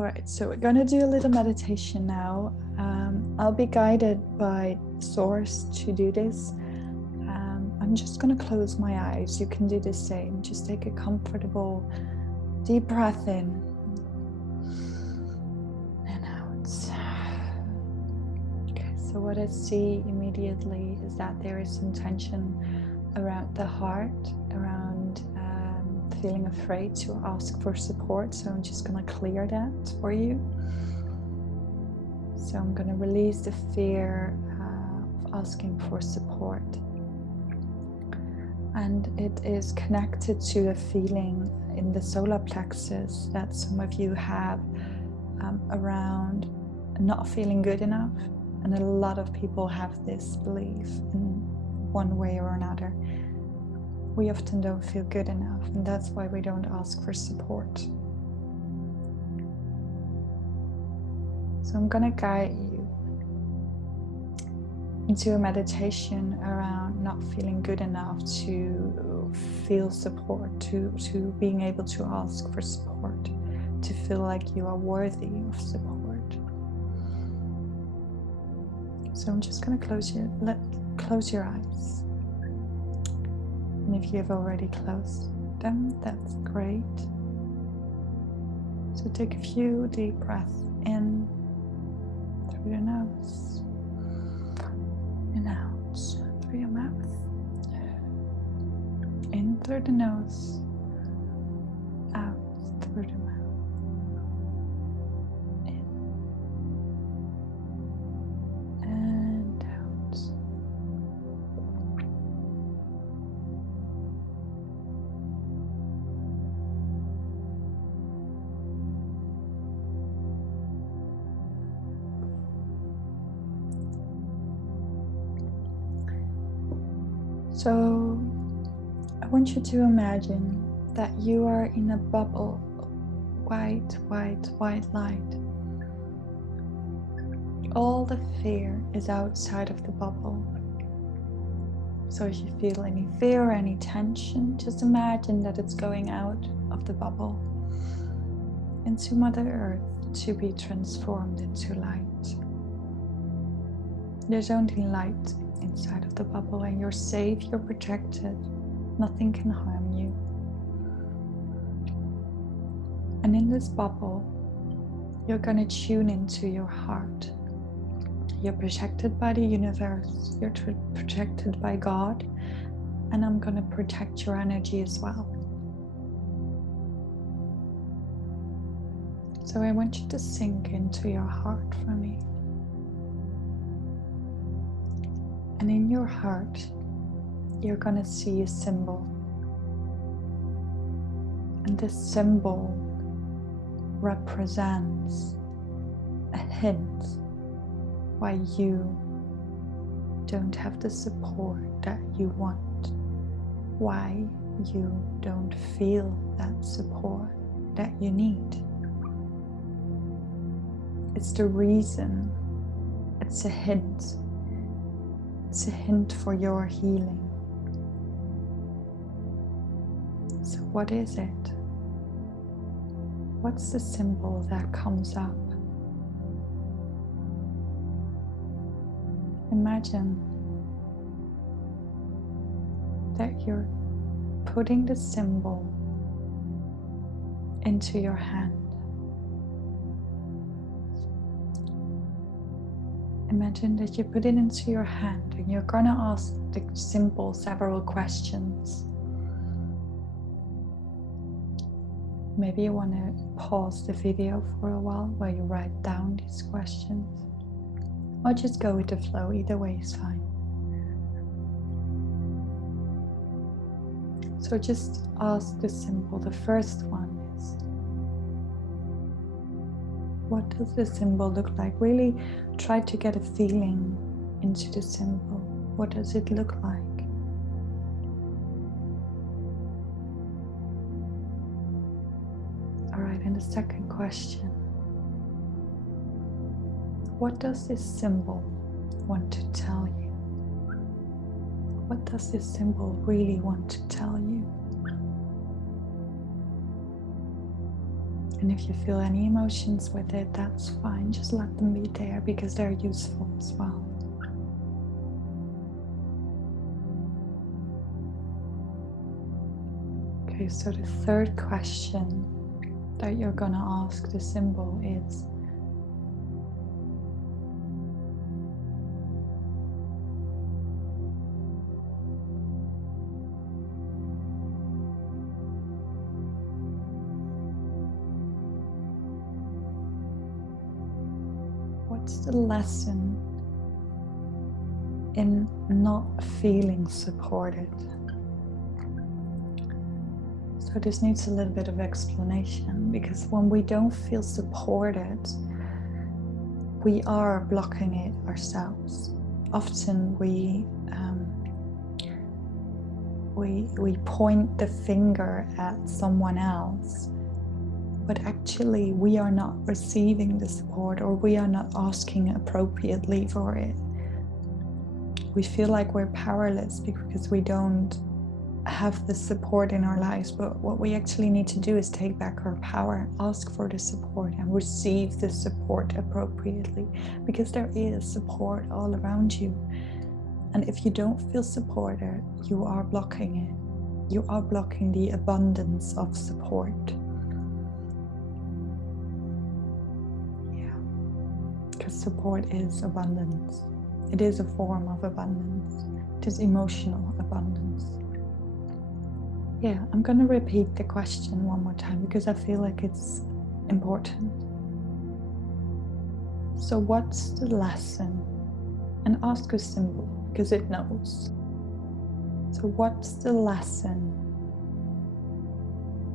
All right, so we're going to do a little meditation now. I'll be guided by Source to do this. I'm just going to close my eyes. You can do the same. Just take a comfortable, deep breath in and out. Okay, so what I see immediately is that there is some tension around the heart, around feeling afraid to ask for support. So I'm just going to clear that for you. So I'm going to release the fear of asking for support. And it is connected to a feeling in the solar plexus that some of you have around not feeling good enough. And a lot of people have this belief in one way or another. We often don't feel good enough, and that's why we don't ask for support. So I'm going to guide you into a meditation around not feeling good enough to feel support, to being able to ask for support, to feel like you are worthy of support. So I'm just going to close your eyes. And if you've already closed them, that's great. So take a few deep breaths in through your nose and out through your mouth. In through the nose, out through the mouth. In and out. So I want you to imagine that you are in a bubble, white light. All the fear is outside of the bubble. So if you feel any fear or any tension, just imagine that it's going out of the bubble into Mother Earth to be transformed into light. There's only light inside of the bubble, and you're safe, you're protected, nothing can harm you. And in this bubble, you're going to tune into your heart. You're protected by the universe, you're protected by God, and I'm going to protect your energy as well. So I want you to sink into your heart for me. And in your heart, you're going to see a symbol. And this symbol represents a hint why you don't have the support that you want, why you don't feel that support that you need. It's the reason, it's a hint. It's a hint for your healing. So what is it? What's the symbol that comes up? Imagine that you're putting the symbol into your hand. Imagine that you put it into your hand and you're going to ask the symbol several questions. Maybe you want to pause the video for a while you write down these questions. Or just go with the flow, either way is fine. So just ask the symbol. The first one is, what does the symbol look like? Really try to get a feeling into the symbol. What does it look like? All right, and the second question. What does this symbol want to tell you? What does this symbol really want to tell you? And if you feel any emotions with it, that's fine. Just let them be there because they're useful as well. Okay, so the third question that you're going to ask the symbol is, what's the lesson in not feeling supported? So this needs a little bit of explanation, because when we don't feel supported, we are blocking it ourselves. Often we point the finger at someone else, but actually we are not receiving the support, or we are not asking appropriately for it. We feel like we're powerless because we don't have the support in our lives, but what we actually need to do is take back our power, ask for the support, and receive the support appropriately, because there is support all around you. And if you don't feel supported, you are blocking it. You are blocking the abundance of support. Yeah, because support is abundance. It is a form of abundance. It is emotional abundance. Yeah, I'm going to repeat the question one more time because I feel like it's important. So what's the lesson? And ask a symbol because it knows. So what's the lesson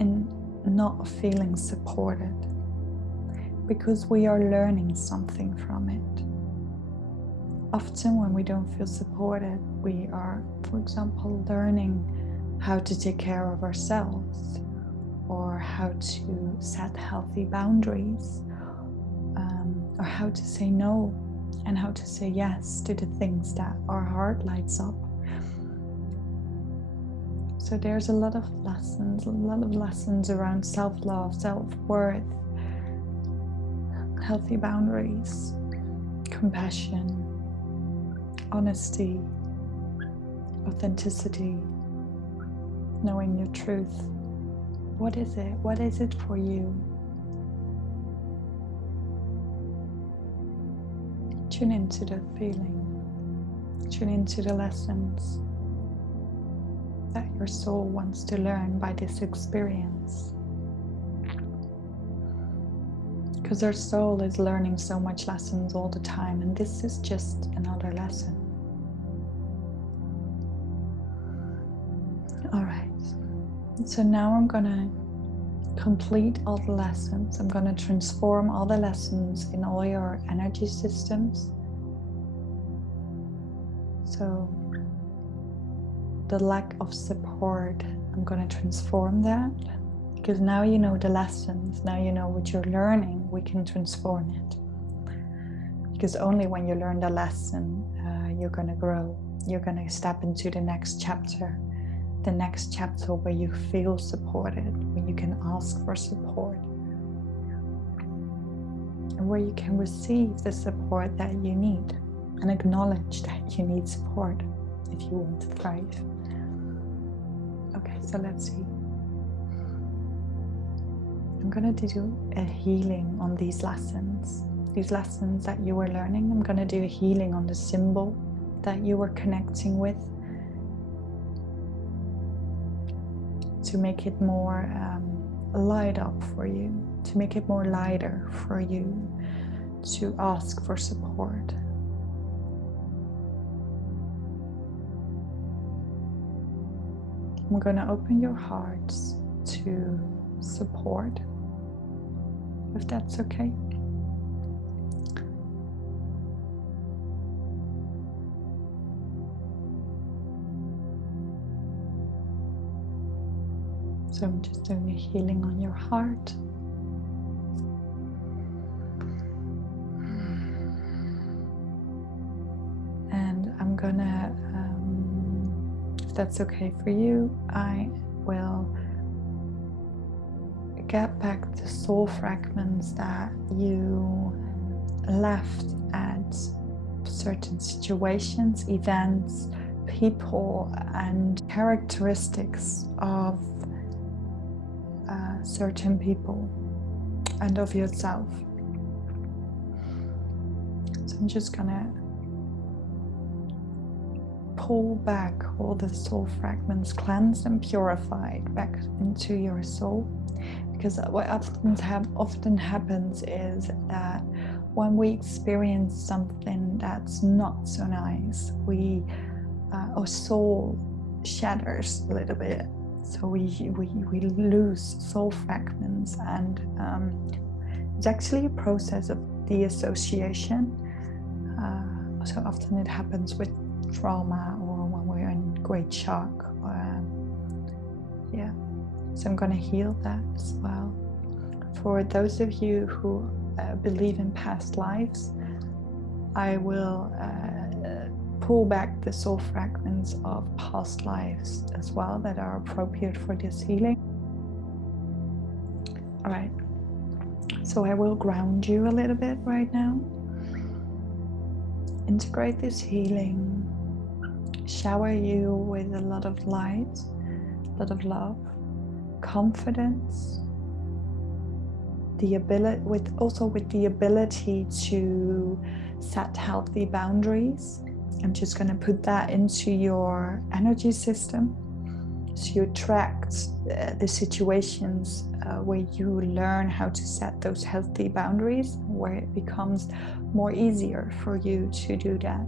in not feeling supported? Because we are learning something from it. Often when we don't feel supported, we are, for example, learning how to take care of ourselves, or how to set healthy boundaries, or how to say no and how to say yes to the things that our heart lights up. So there's a lot of lessons around self-love, self-worth, healthy boundaries, compassion, honesty, authenticity, knowing your truth. What is it? What is it for you? Tune into the feeling. Tune into the lessons that your soul wants to learn by this experience. Because our soul is learning so much lessons all the time, and this is just another lesson. All right. So now I'm gonna complete all the lessons. I'm gonna transform all the lessons in all your energy systems. So the lack of support, I'm gonna transform that, because now you know the lessons, now you know what you're learning, we can transform it. Because only when you learn the lesson, you're gonna grow. You're gonna step into the next chapter where you feel supported, where you can ask for support, and where you can receive the support that you need and acknowledge that you need support if you want to thrive. Okay, so let's see. I'm gonna do a healing on these lessons that you were learning. I'm gonna do a healing on the symbol that you were connecting with, to make it more light up for you, to make it more lighter for you to ask for support. I'm going to open your hearts to support, if that's okay. So I'm just doing a healing on your heart. And I'm gonna, if that's okay for you, I will get back the soul fragments that you left at certain situations, events, people, and characteristics of certain people and of yourself. So I'm just gonna pull back all the soul fragments, cleansed and purified back into your soul. Because what often happens is that when we experience something that's not so nice, our soul shatters a little bit. So we lose soul fragments, and it's actually a process of deassociation. So often it happens with trauma or when we're in great shock. So I'm going to heal that as well. For those of you who believe in past lives, I will pull back the soul fragments of past lives as well that are appropriate for this healing. All right, so I will ground you a little bit right now. Integrate this healing, shower you with a lot of light, a lot of love, confidence, the ability with the ability to set healthy boundaries. I'm just going to put that into your energy system, so you attract the situations where you learn how to set those healthy boundaries, where it becomes more easier for you to do that.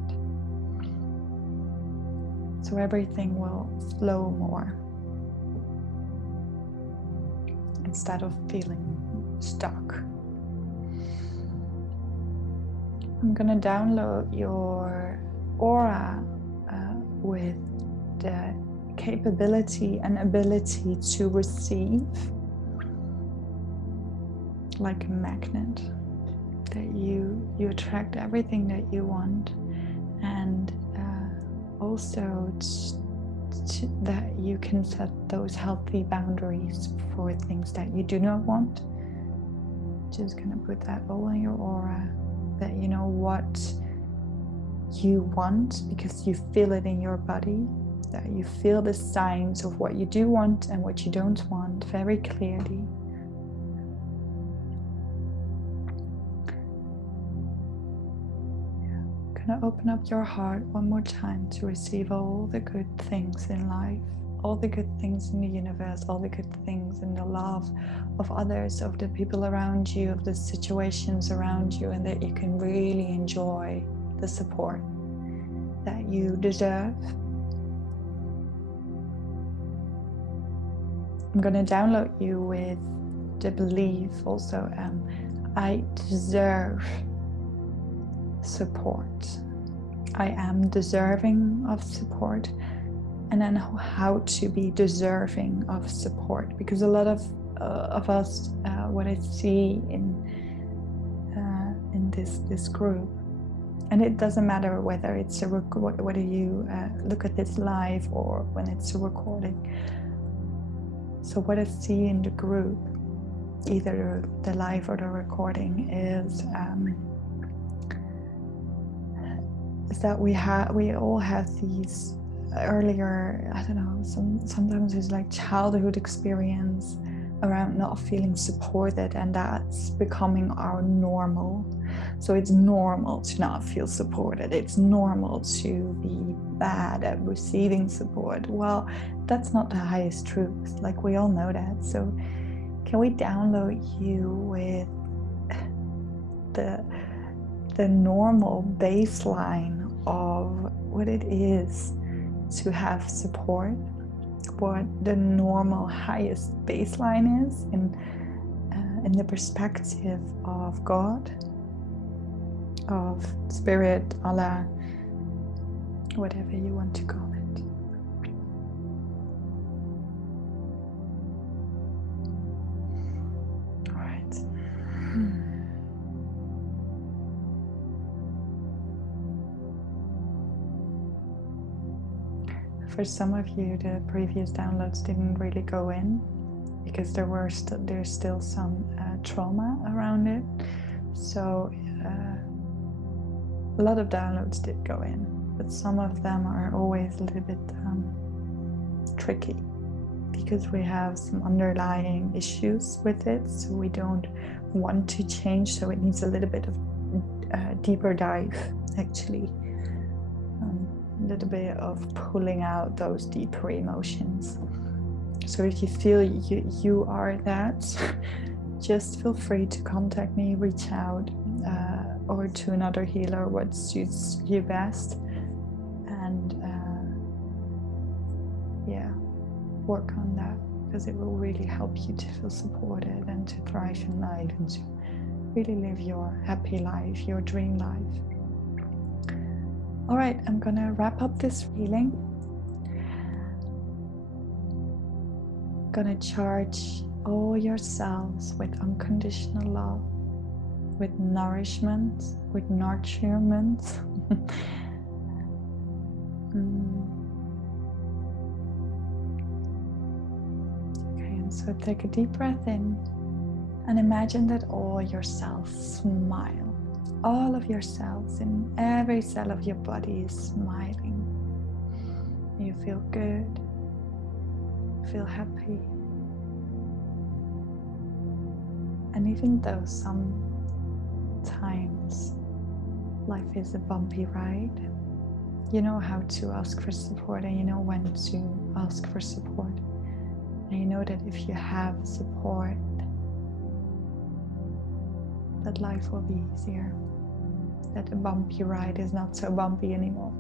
So everything will flow more instead of feeling stuck. I'm going to download your aura with the capability and ability to receive, like a magnet, that you attract everything that you want, and also that you can set those healthy boundaries for things that you do not want. Just gonna put that all in your aura, that you know what you want because you feel it in your body, that you feel the signs of what you do want and what you don't want very clearly. Gonna open up your heart one more time to receive all the good things in life, all the good things in the universe, all the good things in the love of others, of the people around you, of the situations around you, and that you can really enjoy the support that you deserve. I'm going to download you with the belief also, I deserve support. I am deserving of support, and then how to be deserving of support, because a lot of us, what I see in this group, and it doesn't matter whether it's whether you look at this live or when it's a recording. So what I see in the group, either the live or the recording, is that we all have these earlier, I don't know, sometimes it's like childhood experience around not feeling supported, and that's becoming our normal. So it's normal to not feel supported. It's normal to be bad at receiving support. Well, that's not the highest truth. Like, we all know that. So can we download you with the normal baseline of what it is to have support, what the normal highest baseline is in the perspective of God, of Spirit, Allah, whatever you want to call it. All right. For some of you, the previous downloads didn't really go in. because there's still some trauma around it. So a lot of downloads did go in, but some of them are always a little bit tricky because we have some underlying issues with it, so we don't want to change, so it needs a little bit of deeper dive, actually. A little bit of pulling out those deeper emotions. So if you feel you are that, just feel free to contact me, reach out, or to another healer, what suits you best, and yeah, work on that, because it will really help you to feel supported and to thrive in life and to really live your happy life, your dream life. All right, I'm gonna wrap up this healing. Gonna charge all your cells with unconditional love, with nourishment, with nurturement. Okay, and so take a deep breath in and imagine that all your cells smile. All of your cells, in every cell of your body, is smiling. You feel good, feel happy. And even though sometimes life is a bumpy ride, you know how to ask for support, and you know when to ask for support. And you know that if you have support, that life will be easier. That a bumpy ride is not so bumpy anymore.